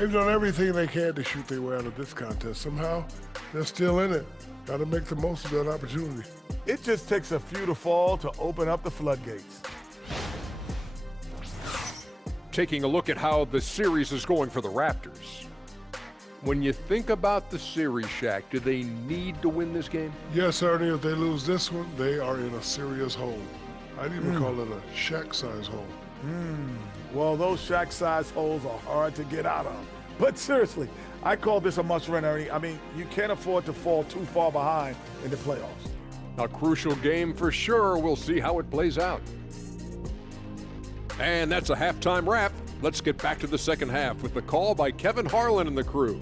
They've done everything they can to shoot their way out of this contest. Somehow, they're still in it. Got to make the most of that opportunity. It just takes a few to fall to open up the floodgates. Taking a look at how the series is going for the Raptors. When you think about the series, Shaq, do they need to win this game? Yes, Ernie, if they lose this one, they are in a serious hole. I'd even call it a Shaq-size hole. Well, those Shaq-sized holes are hard to get out of. But seriously, I call this a must-win, Ernie. I mean, you can't afford to fall too far behind in the playoffs. A crucial game for sure. We'll see how it plays out. And that's a halftime wrap. Let's get back to the second half with the call by Kevin Harlan and the crew.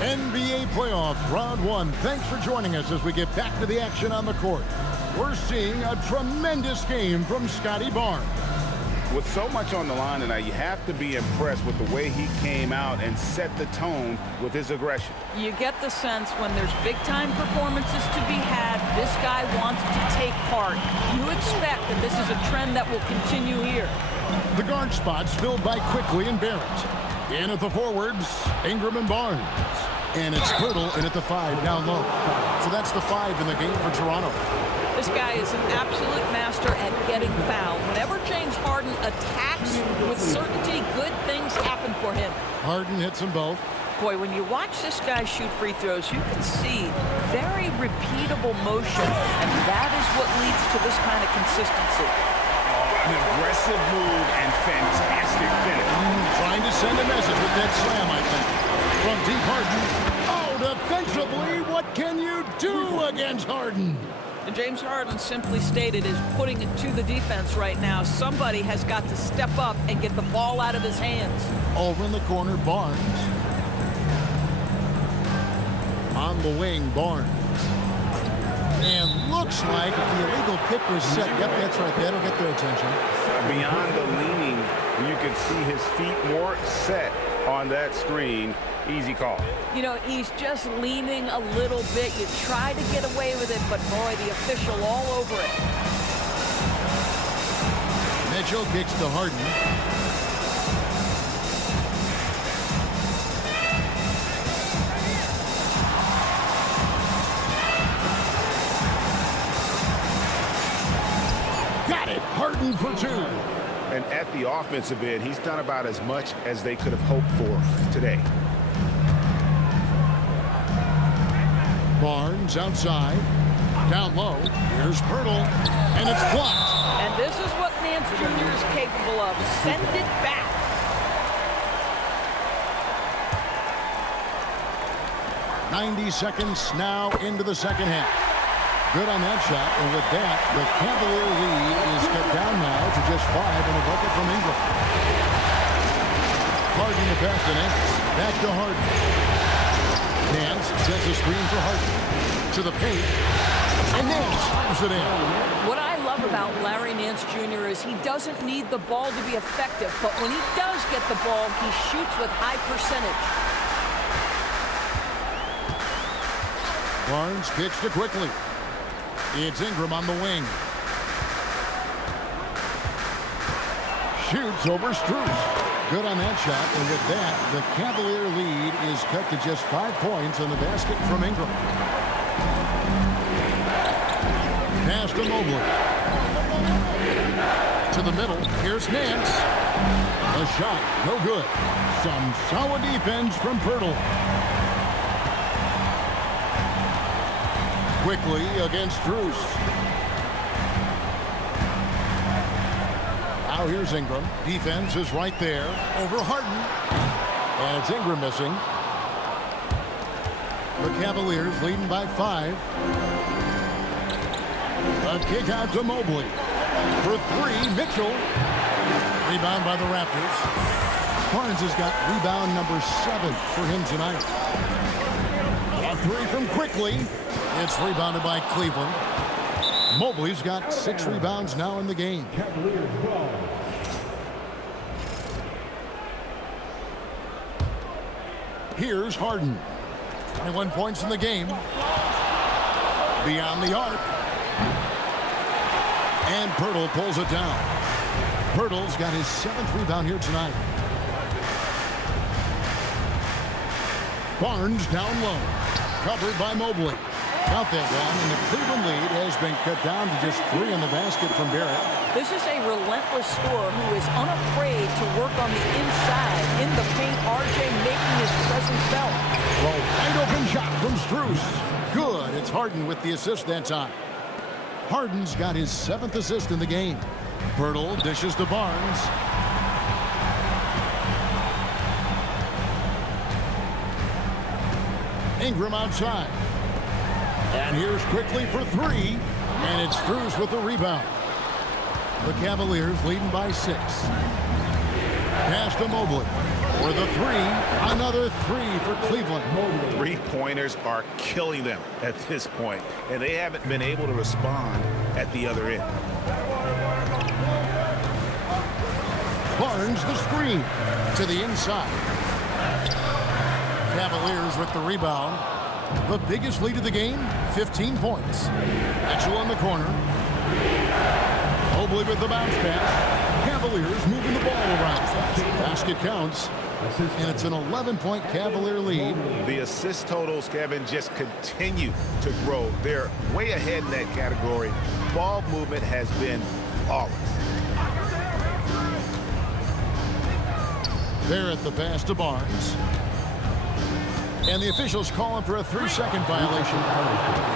NBA playoff round one. Thanks for joining us as we get back to the action on the court. We're seeing a tremendous game from Scotty Barnes. With so much on the line tonight, you have to be impressed with the way he came out and set the tone with his aggression. You get the sense when there's big-time performances to be had, this guy wants to take part. You expect that this is a trend that will continue here. The guard spots filled by Quickly and Barrett. In at the forwards, Ingram and Barnes. And it's Pirtle in at the 5 down low. So that's the 5 in the game for Toronto. This guy is an absolute master at getting fouled. Whenever James Harden attacks with certainty, good things happen for him. Harden hits them both. Boy, when you watch this guy shoot free throws, you can see very repeatable motion, and that is what leads to this kind of consistency. An aggressive move and fantastic finish. Trying to send a message with that slam, I think. From deep Harden. Oh, defensively, what can you do against Harden? And James Harden simply stated is putting it to the defense right now. Somebody has got to step up and get the ball out of his hands. Over in the corner, Barnes. On the wing, Barnes. And looks like the illegal pick was set. Yep, that's right. That'll get their attention. Beyond the leaning, you can see his feet more set on that screen. Easy call. You know, he's just leaning a little bit. You try to get away with it, but boy, the official all over it. Mitchell kicks to Harden. Got it. Harden for 2. And at the offensive end, he's done about as much as they could have hoped for today. Barnes outside. Down low. Here's Pirtle. And it's blocked. And this is what Nance Jr. is capable of. Send it back. .90 seconds now into the second half. Good on that shot, and with that, the Cavalier lead is cut down now to just 5 and a bucket from Ingram. Harden the pass to Nance. Back to Harden. Nance sets a screen for Harden. To the paint. And Nance slams it in. What I love about Larry Nance Jr. is he doesn't need the ball to be effective, but when he does get the ball, he shoots with high percentage. Barnes kicks to Quickly. It's Ingram on the wing. Shoots over Strus. Good on that shot, and with that, the Cavalier lead is cut to just 5 points on the basket from Ingram. Pass to Mobley. To the middle, here's Nance. A shot, no good. Some solid defense from Pirtle. Quickly against Strus. Now here's Ingram. Defense is right there. Over Harden. And it's Ingram missing. The Cavaliers leading by 5. A kick out to Mobley. For 3, Mitchell. Rebound by the Raptors. Barnes has got rebound number 7 for him tonight. A 3 from Quickly. It's rebounded by Cleveland. Mobley's got 6 rebounds now in the game. Here's Harden. 21 points in the game. Beyond the arc. And Pirtle pulls it down. Pirtle's got his 7th rebound here tonight. Barnes down low. Covered by Mobley. Count that one, and the Cleveland lead has been cut down to just 3 in the basket from Barrett. This is a relentless scorer who is unafraid to work on the inside. In the paint, RJ making his presence felt. Well, wide open shot from Strus. Good. It's Harden with the assist that time. Harden's got his 7th assist in the game. Pirtle dishes to Barnes. Ingram outside. And here's quickly for 3. And it's Strus with the rebound. The Cavaliers leading by 6. Pass to Mobley. For the 3. Another 3 for Cleveland. Three-pointers are killing them at this point, and they haven't been able to respond at the other end. Barnes the screen to the inside. Cavaliers with the rebound. The biggest lead of the game, 15 points. Mitchell in the corner. Mobley with the bounce pass. Cavaliers moving the ball around. Basket counts. And it's an 11-point Cavalier lead. The assist totals, Kevin, just continue to grow. They're way ahead in that category. Ball movement has been flawless. Barrett the pass to Barnes. And the officials calling for a 3-second violation.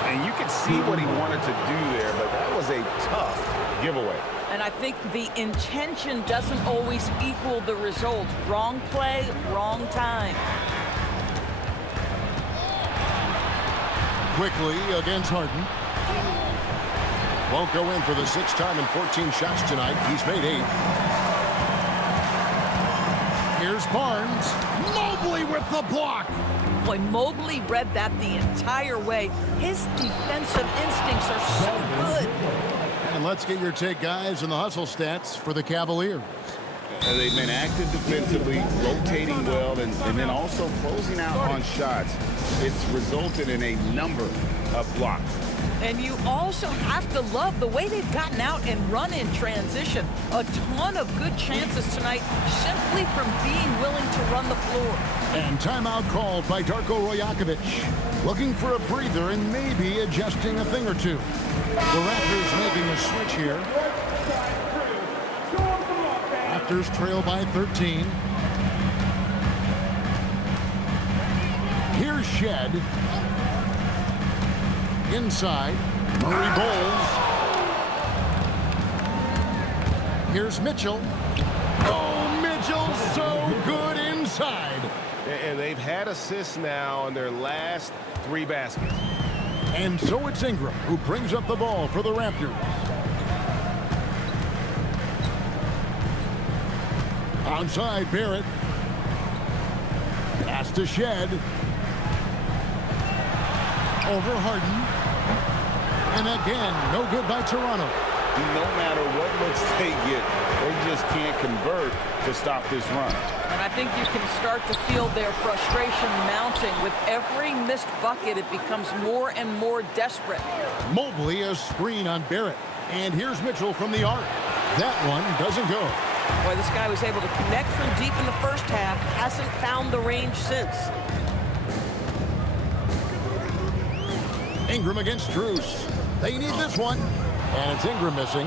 And you can see what he wanted to do there, but that was a tough giveaway. And I think the intention doesn't always equal the result. Wrong play, wrong time. Quickly against Harden. Won't go in for the 6th time in 14 shots tonight. He's made 8. Here's Barnes. Mobley with the block. Boy, Mobley read that the entire way. His defensive instincts are so good. And let's get your take, guys, on the hustle stats for the Cavaliers. They've been active defensively, rotating well, and then also closing out on shots. It's resulted in a number of blocks. And you also have to love the way they've gotten out and run in transition. A ton of good chances tonight simply from being willing to run the floor. And timeout called by Darko Rajakovic. Looking for a breather and maybe adjusting a thing or two. The Raptors making a switch here. Raptors trail by 13. Here's Shed. Inside. Murray Bowles. Here's Mitchell. Oh, Mitchell so good inside. And they've had assists now on their last 3 baskets. And so it's Ingram who brings up the ball for the Raptors. Outside, Barrett. Pass to Shed. Over Harden. And again, no good by Toronto. No matter what looks they get, they just can't convert to stop this run. And I think you can start to feel their frustration mounting. With every missed bucket, it becomes more and more desperate. Mobley a screen on Barrett. And here's Mitchell from the arc. That one doesn't go. Boy, this guy was able to connect from deep in the first half. Hasn't found the range since. Ingram against Strus. They need this one. And it's Ingram missing.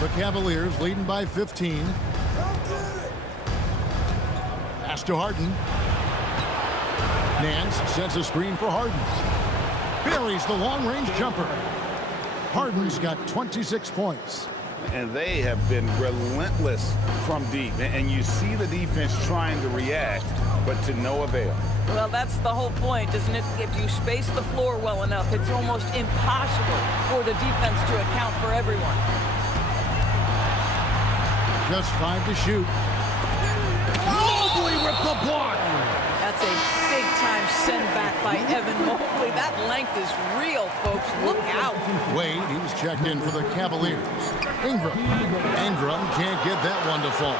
The Cavaliers leading by 15. Pass to Harden. Nance sets a screen for Harden. Buries the long-range jumper. Harden's got 26 points. And they have been relentless from deep. And you see the defense trying to react, but to no avail. Well, that's the whole point, isn't it? If you space the floor well enough, it's almost impossible for the defense to account for everyone. Just 5 to shoot. Mobley with the block. That's a big-time send back by Evan Mobley. That length is real, folks. Look out. Wade, he's checked in for the Cavaliers. Ingram can't get that one to fall.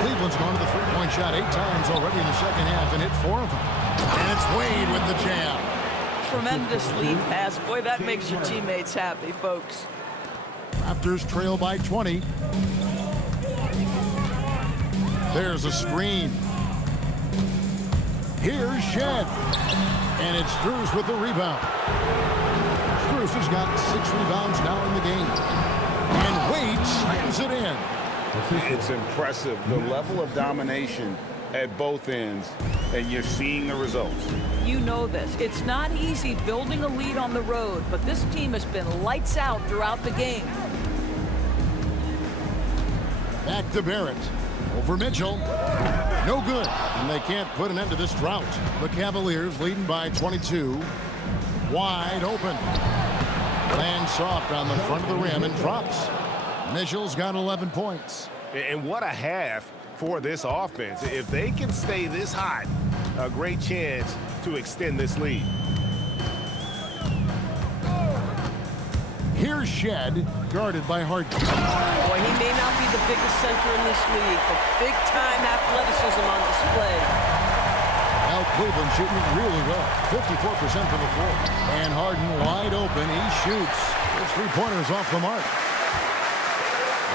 Cleveland's gone to the three-point shot 8 times already in the second half and hit 4 of them. And it's Wade with the jam. Tremendous lead pass. Boy, that makes your teammates happy, folks. Raptors trail by 20. There's a screen. Here's Shed. And it's Strus with the rebound. Strus has got 6 rebounds now in the game. And Wade slams it in. It's impressive, the level of domination at both ends, and you're seeing the results. You know this. It's not easy building a lead on the road, but this team has been lights out throughout the game. Back to Barrett. Over Mitchell. No good. And they can't put an end to this drought. The Cavaliers leading by 22. Wide open. Lands soft on the front of the rim and drops. Mitchell's got 11 points. And what a half for this offense. If they can stay this hot, a great chance to extend this lead. Here's Shed, guarded by Harden. Boy, he may not be the biggest center in this league, but big-time athleticism on display. Now Cleveland shooting it really well. 54% from the floor. And Harden wide open. He shoots. His three-pointers off the mark.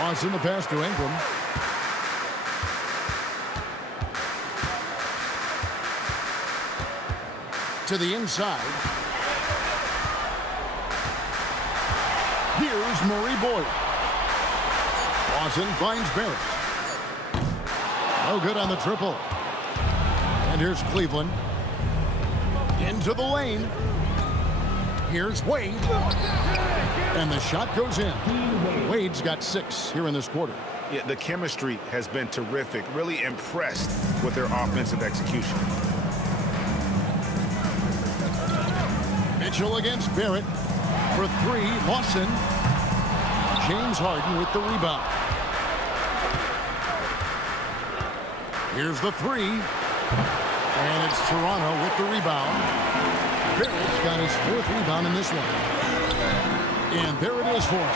Wants in the pass to Ingram. To the inside. Here's Murray Boyd. Lawson finds Barrett. No good on the triple. And here's Cleveland. Into the lane. Here's Wade. And the shot goes in. Wade's got 6 here in this quarter. Yeah, the chemistry has been terrific. Really impressed with their offensive execution. Mitchell against Barrett. For 3, Lawson. James Harden with the rebound. Here's the 3. And it's Toronto with the rebound. Barrett's got his 4th rebound in this one. And there it is for him.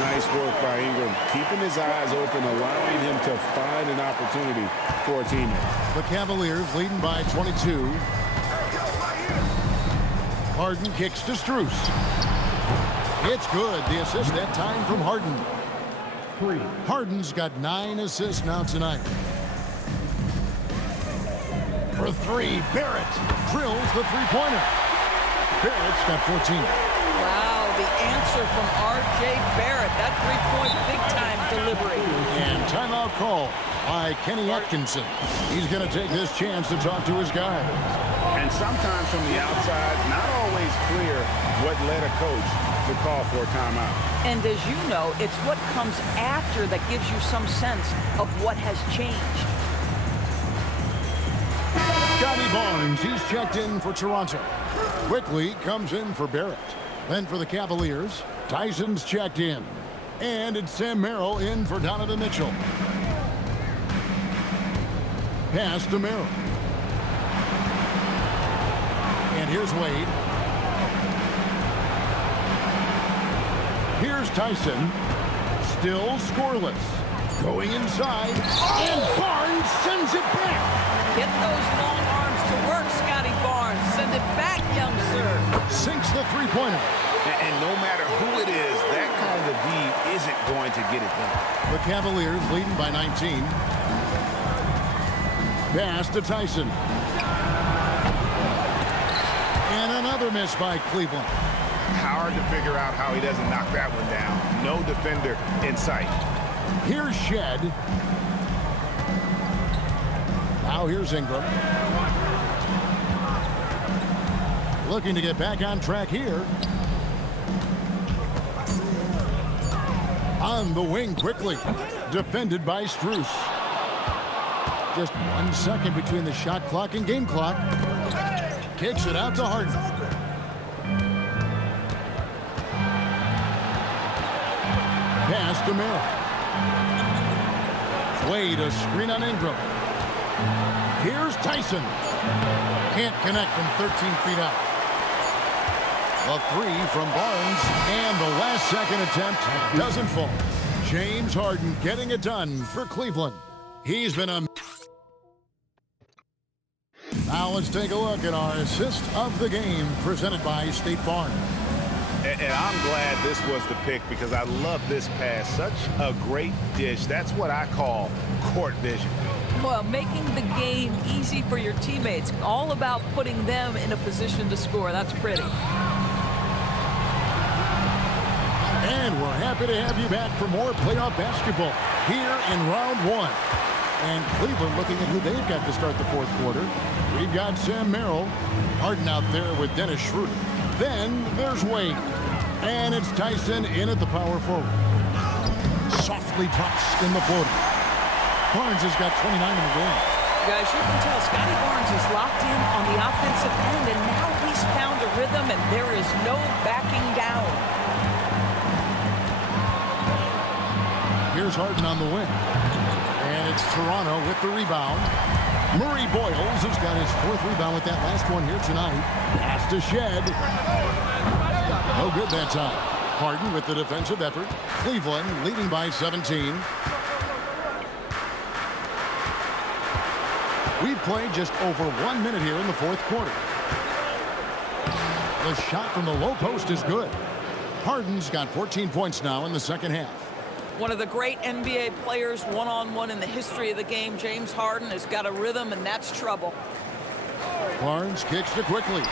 Nice work by Ingram, keeping his eyes open, allowing him to find an opportunity for a teammate. The Cavaliers leading by 22. Harden kicks to Strus. It's good. The assist that time from Harden. Harden's got 9 assists now tonight. For 3, Barrett drills the three-pointer. Barrett's got 14. Wow, the answer from R.J. Barrett. That three-point big-time delivery. And timeout call by Kenny Atkinson. He's going to take this chance to talk to his guy. And sometimes from the outside, not always clear what led a coach to call for a timeout. And as you know, it's what comes after that gives you some sense of what has changed. Scotty Barnes, he's checked in for Toronto. Quickly comes in for Barrett. Then for the Cavaliers, Tyson's checked in. And it's Sam Merrill in for Donovan Mitchell. Pass to Merrill. And here's Wade. Here's Tyson. Still scoreless. Going inside. And Barnes sends it back. Get those long arms to work, Scotty Barnes. Send it back, young sir. Sinks the three-pointer. And no matter who it is, that kind of D isn't going to get it done. The Cavaliers leading by 19. Pass to Tyson. And another miss by Cleveland. Hard to figure out how he doesn't knock that one down. No defender in sight. Here's Shed. Now here's Ingram. Looking to get back on track here. On the wing quickly. Defended by Strus. Just 1 second between the shot clock and game clock. Kicks it out to Harden. Pass to Merrill. Wade, a screen on Ingram. Here's Tyson. Can't connect from 13 feet out. A 3 from Barnes, and the last second attempt doesn't fall. James Harden getting it done for Cleveland. He's been a... Now let's take a look at our assist of the game presented by State Farm. And I'm glad this was the pick because I love this pass. Such a great dish. That's what I call court vision. Well, making the game easy for your teammates. All about putting them in a position to score. That's pretty. And we're happy to have you back for more playoff basketball here in round one. And Cleveland looking at who they've got to start the fourth quarter. We've got Sam Merrill. Harden out there with Dennis Schroeder. Then there's Wade. And it's Tyson in at the power forward. Softly drops in the floater. Barnes has got 29 in the game. Guys, you can tell Scotty Barnes is locked in on the offensive end, and now he's found a rhythm, and there is no backing down. Here's Harden on the wing. And it's Toronto with the rebound. Murray Boyles has got his fourth rebound with that last one here tonight. Pass to Shed. No good that time. Harden with the defensive effort. Cleveland leading by 17. We've played just over 1 minute here in the fourth quarter. The shot from the low post is good. Harden's got 14 points now in the second half. One of the great NBA players one-on-one in the history of the game, James Harden, has got a rhythm, and that's trouble. Barnes kicks to quickly.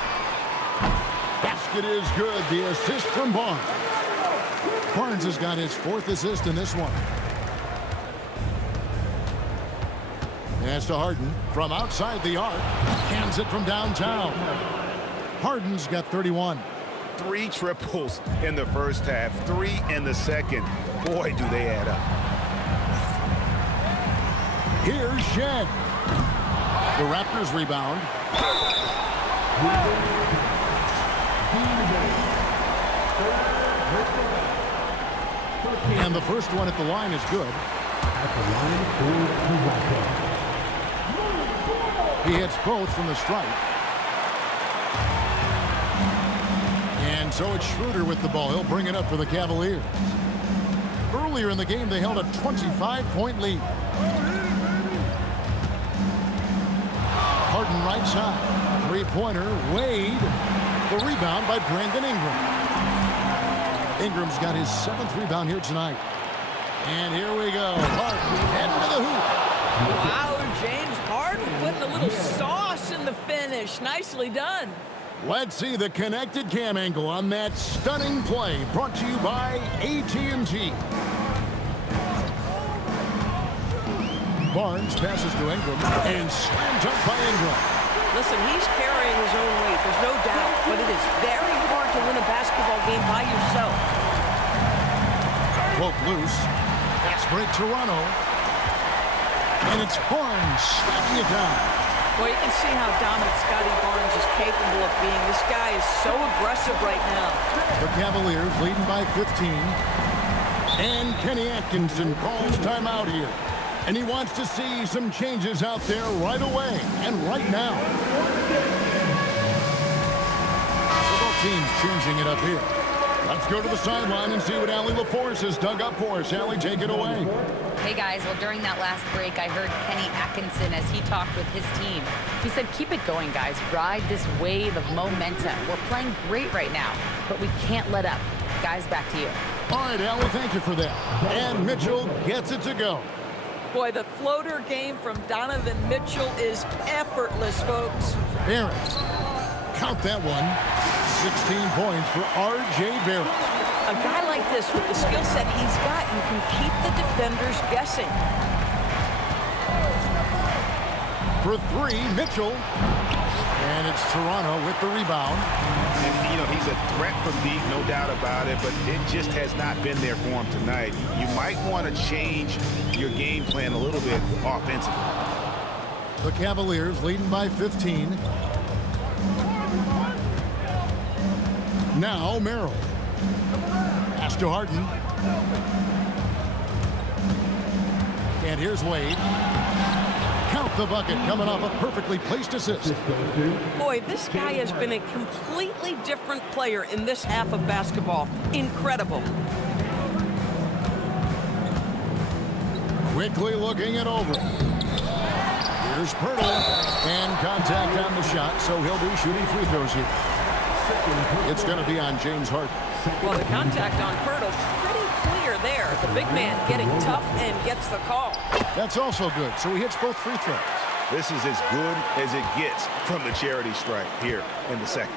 Basket is good. The assist from Barnes. Barnes has got his fourth assist in this one. Pass to Harden from outside the arc. Cans it from downtown. Harden's got 31. 3 triples in the first half, 3 in the second. Boy, do they add up. Here's Shed. The Raptors rebound. And the first one at the line is good. He hits both from the stripe. And so it's Schroeder with the ball. He'll bring it up for the Cavaliers. Earlier in the game, they held a 25-point lead. Harden right side. Three-pointer. Wade. The rebound by Brandon Ingram. Ingram's got his 7th rebound here tonight. And here we go. Harden heading to the hoop. Wow, James Harden putting a little sauce in the finish. Nicely done. Let's see the connected cam angle on that stunning play, brought to you by AT&T. Barnes passes to Ingram and slam dunk by Ingram. Listen, he's carrying his own weight, there's no doubt, but it is very hard to win a basketball game by yourself. Poke loose. Fast break Toronto. And it's Barnes slapping it down. Well, you can see how dominant Scotty Barnes is capable of being. This guy is so aggressive right now. The Cavaliers leading by 15. And Kenny Atkinson calls timeout here. And he wants to see some changes out there right away and right now. So both teams changing it up here. Let's go to the sideline and see what Allie LaForce has dug up for us. Allie, take it away. Hey guys, well during that last break I heard Kenny Atkinson as he talked with his team. He said, keep it going guys, ride this wave of momentum. We're playing great right now, but we can't let up. Guys, back to you. All right, Allie, thank you for that. And Mitchell gets it to go. Boy, the floater game from Donovan Mitchell is effortless, folks. Barrett, count that one. 16 points for R.J. Barrett. A guy like this, with the skill set he's got, you can keep the defenders guessing. For 3, Mitchell. And it's Toronto with the rebound. And, you know, he's a threat from deep, no doubt about it, but it just has not been there for him tonight. You might want to change your game plan a little bit offensively. The Cavaliers leading by 15. Now Merrill. Pass to Harden. And here's Wade. Count the bucket coming off a perfectly placed assist. Boy, this guy has been a completely different player in this half of basketball. Incredible. Quickly looking it over. Here's Pirtle. And contact on the shot, so he'll be shooting free throws here. It's going to be on James Harden. Well, the contact on Pirtle, pretty clear there. The big man getting tough and gets the call. That's also good, so he hits both free throws. This is as good as it gets from the charity stripe here in the second.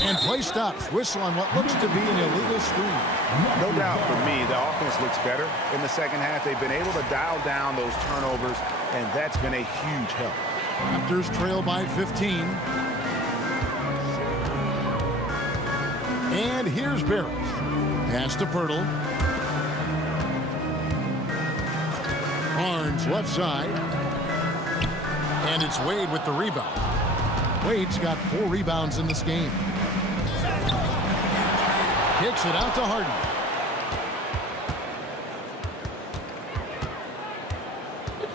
And play stops. Whistle on what looks to be an illegal screen. No doubt for me, the offense looks better in the second half. They've been able to dial down those turnovers, and that's been a huge help. Raptors trail by 15. And here's Barrett. Pass to Pirtle. Barnes left side. And it's Wade with the rebound. Wade's got 4 rebounds in this game. Kicks it out to Harden.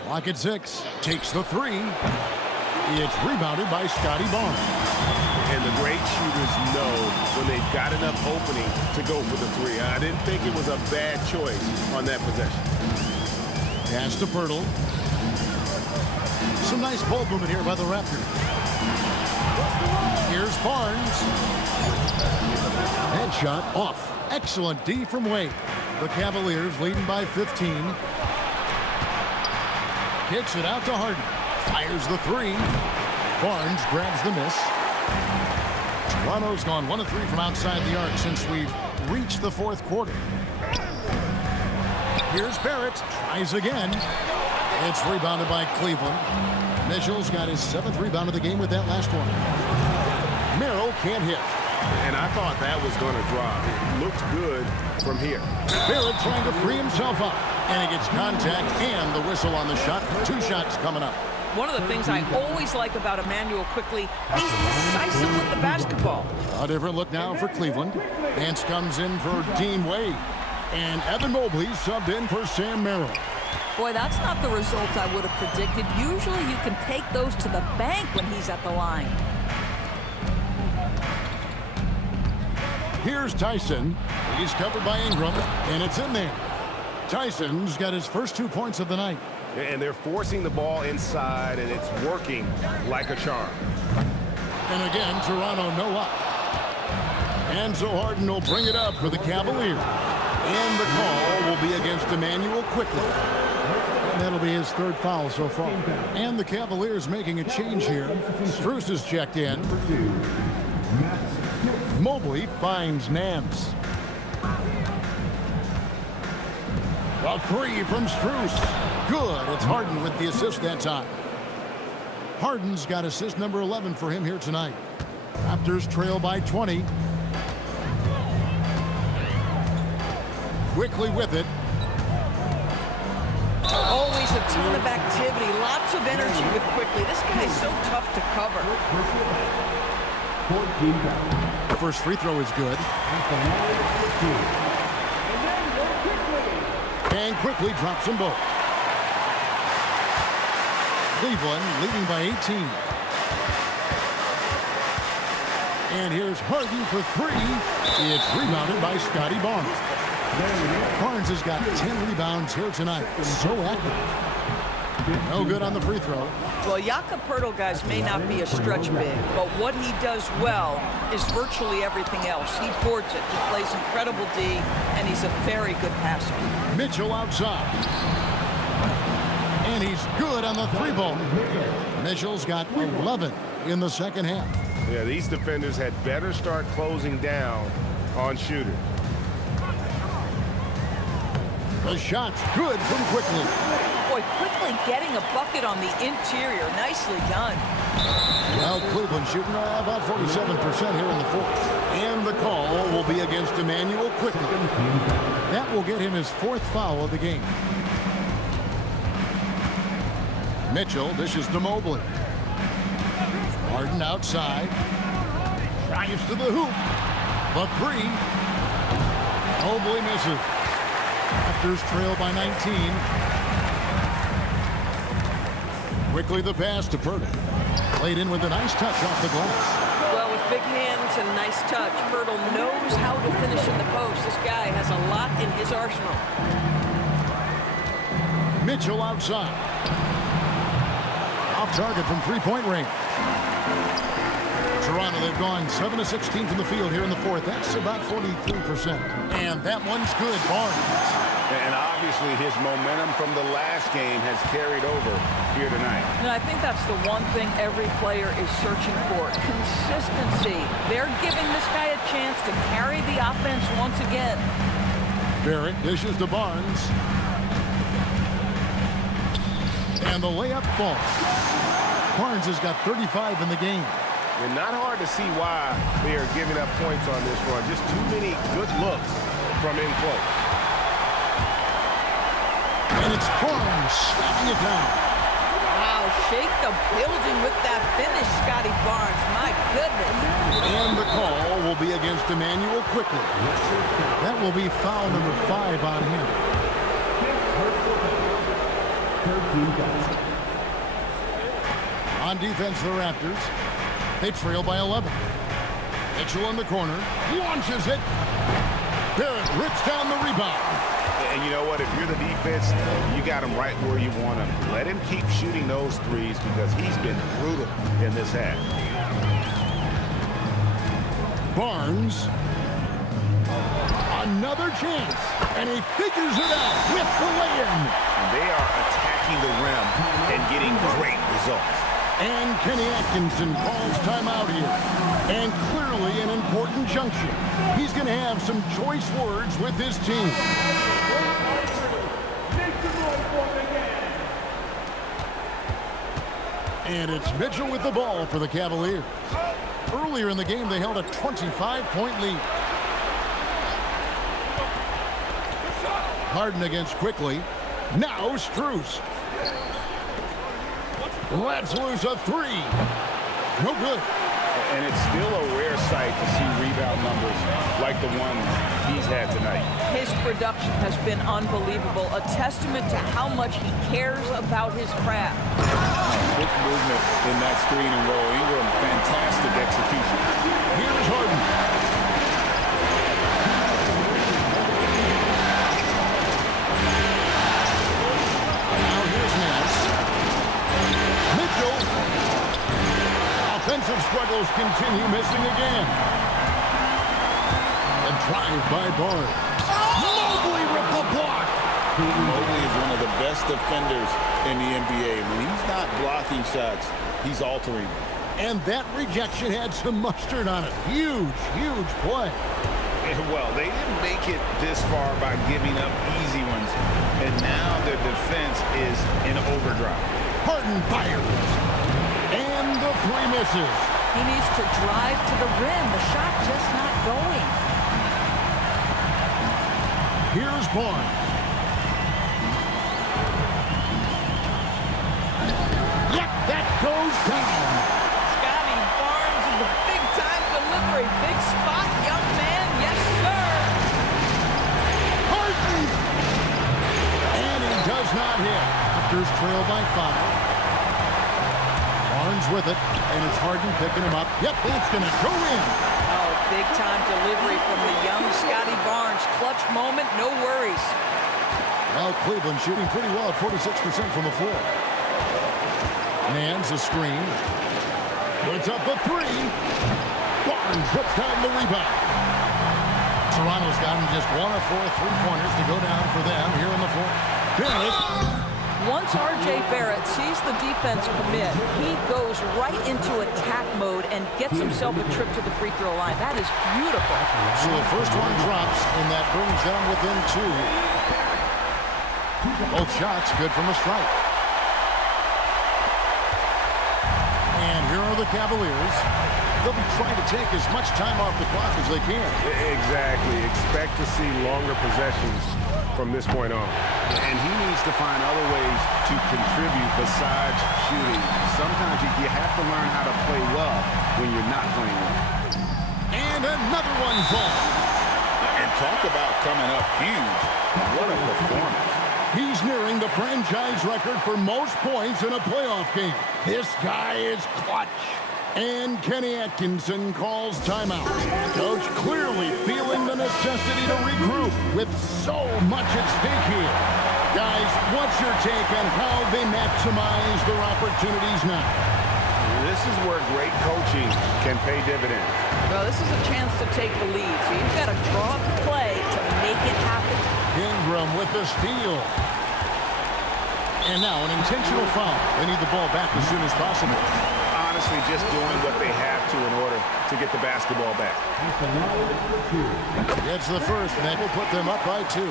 Clock at 6. Takes the 3. It's rebounded by Scotty Barnes. And the great shooters know when they've got enough opening to go for the 3. I didn't think it was a bad choice on that possession. Pass to Pirtle. Some nice ball movement here by the Raptors. Here's Barnes. Headshot off. Excellent D from Wade. The Cavaliers leading by 15. Kicks it out to Harden. Fires the 3. Barnes grabs the miss. Toronto's gone 1 of 3 from outside the arc since we've reached the 4th quarter. Here's Barrett. Tries again. It's rebounded by Cleveland. Mitchell's got his 7th rebound of the game with that last one. Merrill can't hit. And I thought that was going to drop. It looked good from here. Barrett trying to free himself up. And he gets contact and the whistle on the shot. 2 shots coming up. One of the things I always like about Emmanuel Quickly, he's decisive with the basketball. A different look now for Cleveland. Vance comes in for Dean Wade. And Evan Mobley subbed in for Sam Merrill. Boy, that's not the result I would have predicted. Usually you can take those to the bank when he's at the line. Here's Tyson. He's covered by Ingram, and it's in there. Tyson's got his first 2 points of the night. And they're forcing the ball inside, and it's working like a charm. And again, Toronto no up. And so Harden will bring it up for the Cavaliers. And the call will be against Emmanuel Quickly. And that'll be his 3rd foul so far. And the Cavaliers making a change here. Strus has checked in. Mobley finds Nance. A 3 from Strus. Good. It's Harden with the assist that time. Harden's got assist number 11 for him here tonight. Raptors trail by 20. Quickly with it. Always a ton of activity, lots of energy with Quickly. This guy is so tough to cover. The first free throw is good. And Quickly drops them both. Cleveland leading by 18. And here's Harden for 3. It's rebounded by Scotty Barnes. Barnes has got 10 rebounds here tonight. So active. No good on the free throw. Well, Jakob Poeltl, guys, may not be a stretch big, but what he does well is virtually everything else. He boards it, he plays incredible D, and he's a very good passer. Mitchell outside. And he's good on the 3-ball. Mitchell's got 11 in the second half. Yeah, these defenders had better start closing down on shooters. The shot's good from Quickly. Boy, Quickly getting a bucket on the interior. Nicely done. Well, Cleveland shooting about 47% here in the 4th. And the call will be against Emmanuel Quickly. That will get him his 4th foul of the game. Mitchell dishes to Mobley. Harden outside. Drives to the hoop. The 3. Mobley misses. Raptors trail by 19. Quickly the pass to Pirtle. Played in with a nice touch off the glass. Well, with Big hands and nice touch. Pirtle knows how to finish in the post. This guy has a lot in his arsenal. Mitchell outside. Off target from three-point range. Toronto, they've gone 7 of 16 from the field here in the fourth. That's about 43%. And that one's good. Barnes. And obviously his momentum from the last game has carried over here tonight. And I think that's the one thing every player is searching for. Consistency. They're giving this guy a chance to carry the offense once again. Barrett dishes to Barnes. And the layup falls. Barnes has got 35 in the game. And not hard to see why they are giving up points on this run. Just too many good looks from in close. And it's Barnes slapping it down. Wow, shake the building with that finish, Scotty Barnes. My goodness. And the call will be against Emmanuel quickly. That will be foul number 5 on him. On defense, the Raptors. They trail by 11. Mitchell in the corner. Launches it. Barrett rips down the rebound. And you know what? If you're the defense, you got him right where you want him. Let him keep shooting those threes because he's been brutal in this half. Barnes. Another chance. And he figures it out with the lay-in. And they are attacking the rim and getting great results. And Kenny Atkinson calls timeout here. And clearly an important junction. He's going to have some choice words with his team. And it's Mitchell with the ball for the Cavaliers. Earlier in the game, they held a 25-point lead. Harden against Quickly. Now Strus. Lets loose a three. No good. And it's still a rare sight to see rebound numbers like the ones he's had tonight. His production has been unbelievable, a testament to how much he cares about his craft. Quick movement in that screen and roll. Ingram, fantastic execution. Here's Harden. Now here's Nance. Mitchell. Offensive struggles continue, missing again. A drive by Barnes. Mobley with the block. Mobley is one of the best defenders in the NBA. When he's not blocking shots, he's altering. And that rejection had some mustard on it. Huge, huge play. Well, they didn't make it this far by giving up easy ones. And now their defense is in overdrive. Harden fires. And the three misses. He needs to drive to the rim. The shot just not going. Here's Barnes. Yep, that goes down. Scotty Barnes in the big-time delivery. Big spot, young man. Yes, sir. Harden. And he does not hit. Raptors trail by 5. Barnes with it, and it's Harden picking him up. Yep, it's going to go in. Oh, big-time delivery from the young Scotty Barnes. Clutch moment, no worries. Well, Cleveland shooting pretty well at 46% from the floor. Nance a screen. Puts up a three. Barnes rips down the rebound. Toronto's gotten just 1 of 4 3-pointers to go down for them here in the fourth. Barrett. Once R.J. Barrett sees the defense commit, he goes right into attack mode and gets himself a trip to the free throw line. That is beautiful. So the first one drops, and that brings them within 2. Both shots good from a strike. And here are the Cavaliers. They'll be trying to take as much time off the clock as they can. Exactly. Expect to see longer possessions from this point on. And he needs to find other ways to contribute besides shooting. Sometimes you have to learn how to play well when you're not playing well. And another one falls. And talk about coming up huge. What a performance. He's nearing the franchise record for most points in a playoff game. This guy is clutch. And Kenny Atkinson calls timeout. Coach clearly feeling the necessity to regroup with so much at stake here. Guys, what's your take on how they maximize their opportunities now? This is where great coaching can pay dividends. Well, this is a chance to take the lead, so you've got to draw up the play to make it happen. Ingram with the steal. And now an intentional foul. They need the ball back as soon as possible. Honestly, just doing what they have to in order to get the basketball back. Gets the first, and that will put them up by 2.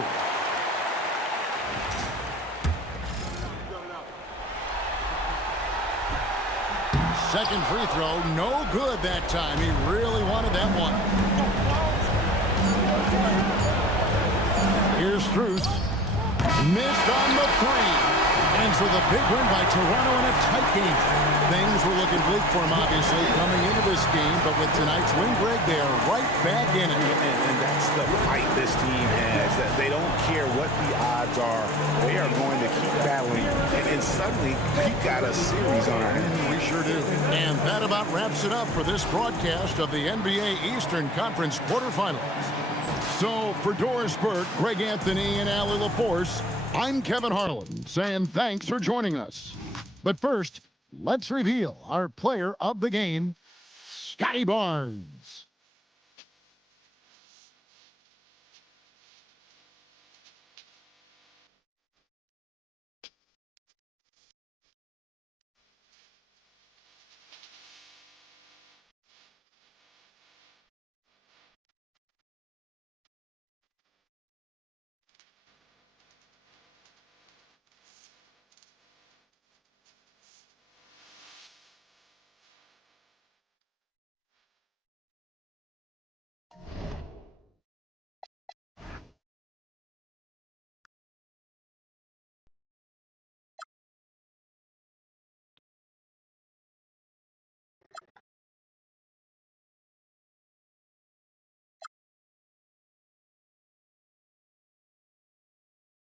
Second free throw, no good that time. He really wanted that one. Here's Strus. Missed on the 3. And so the big win by Toronto in a tight game. Things were looking bleak for him, obviously, coming into this game. But with tonight's win, Greg, they are right back in it. And that's the fight this team has. That they don't care what the odds are. They are going to keep battling. And suddenly, we've got a series on our hands. We sure do. And that about wraps it up for this broadcast of the NBA Eastern Conference quarterfinals. So for Doris Burke, Greg Anthony, and Allie LaForce, I'm Kevin Harlan saying thanks for joining us. But first, let's reveal our player of the game, Scotty Barnes.